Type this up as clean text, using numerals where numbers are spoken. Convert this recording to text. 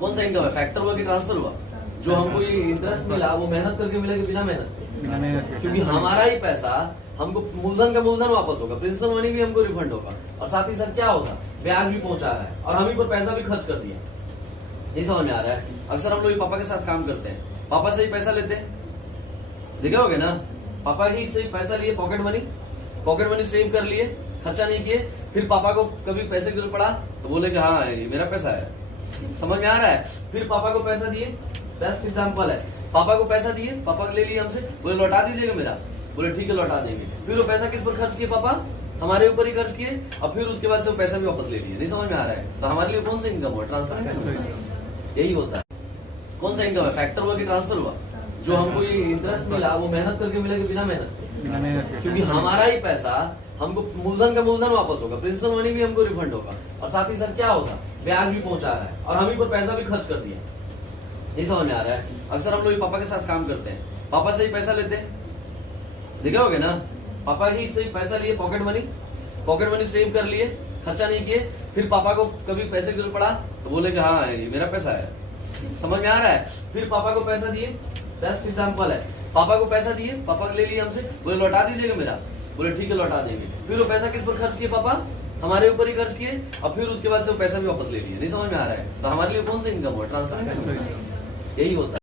कौन सा इनकम है? फैक्टर हुआ कि ट्रांसफर हुआ? जो हमको ये इंटरेस्ट मिला वो मेहनत करके मिला कि बिना मेहनत? क्योंकि हमारा ही पैसा हमको मूलधन का मूलधन वापस होगा, प्रिंसिपल मनी भी हमको रिफंड होगा, और साथ ही साथ क्या होगा, ब्याज भी पहुंचा रहा है और हम ही पर पैसा भी खर्च कर दिया। नहीं समझ में आ रहा है? अक्सर हम लोग पापा के साथ काम करते हैं, पापा से ही पैसा लेते हैं, देखे होगे ना, पापा ही से ही पैसा लिए, पॉकेट मनी सेव कर लिए, खर्चा नहीं किए, फिर पापा को कभी पैसे की जरूरत पड़ा तो बोले कि हाँ ये मेरा पैसा है। समझ में आ रहा है? फिर पापा को पैसा दिए, बेस्ट एग्जांपल है, पापा को पैसा दिए, पापा ले लिए हमसे, बोले लौटा दीजिएगा मेरा, बोले ठीक है लौटा देंगे। फिर वो पैसा किस पर खर्च किए? पापा हमारे ऊपर ही खर्च किए, और फिर उसके बाद से वो पैसा भी वापस ले लिए। नहीं समझ में आ रहा है? तो हमारे लिए कौन सा इनकम हुआ? ट्रांसफर। यही होता है। कौन सा इनकम है? फैक्टर हुआ कि ट्रांसफर हुआ? जो हमको ये इंटरेस्ट मिला वो मेहनत करके मिला कि बिना मेहनत? क्योंकि हमारा ही पैसा हमको मूलधन का मूलधन वापस होगा, प्रिंसिपल मनी भी हमको रिफंड होगा, और साथ ही साथ क्या होगा, ब्याज भी पहुंचा रहा है और हम ही पर पैसा भी खर्च कर दिया। नहीं समझ में आ रहा है? अक्सर हम लोग पापा के साथ काम करते हैं, पापा से ही पैसा लेते हैं, देखे होगे ना, पापा ही से ही पैसा लिए, पॉकेट मनी सेव कर लिए, खर्चा नहीं किए, फिर पापा को कभी पैसे की जरूरत पड़ा तो बोले कि हाँ ये मेरा पैसा है। समझ में आ रहा है? फिर पापा को पैसा दिए, बेस्ट एग्जांपल है, पापा को पैसा दिए, पापा ले लिए हमसे, बोले लौटा दीजिएगा मेरा, बोले ठीक है लौटा देंगे। फिर वो पैसा किस पर खर्च किए? पापा हमारे ऊपर ही खर्च किए, और फिर उसके बाद से वो पैसा भी वापस ले लिए। नहीं समझ में आ रहा है? तो हमारे लिए कौन सा इनकम हुआ? ट्रांसफर। यही होता है।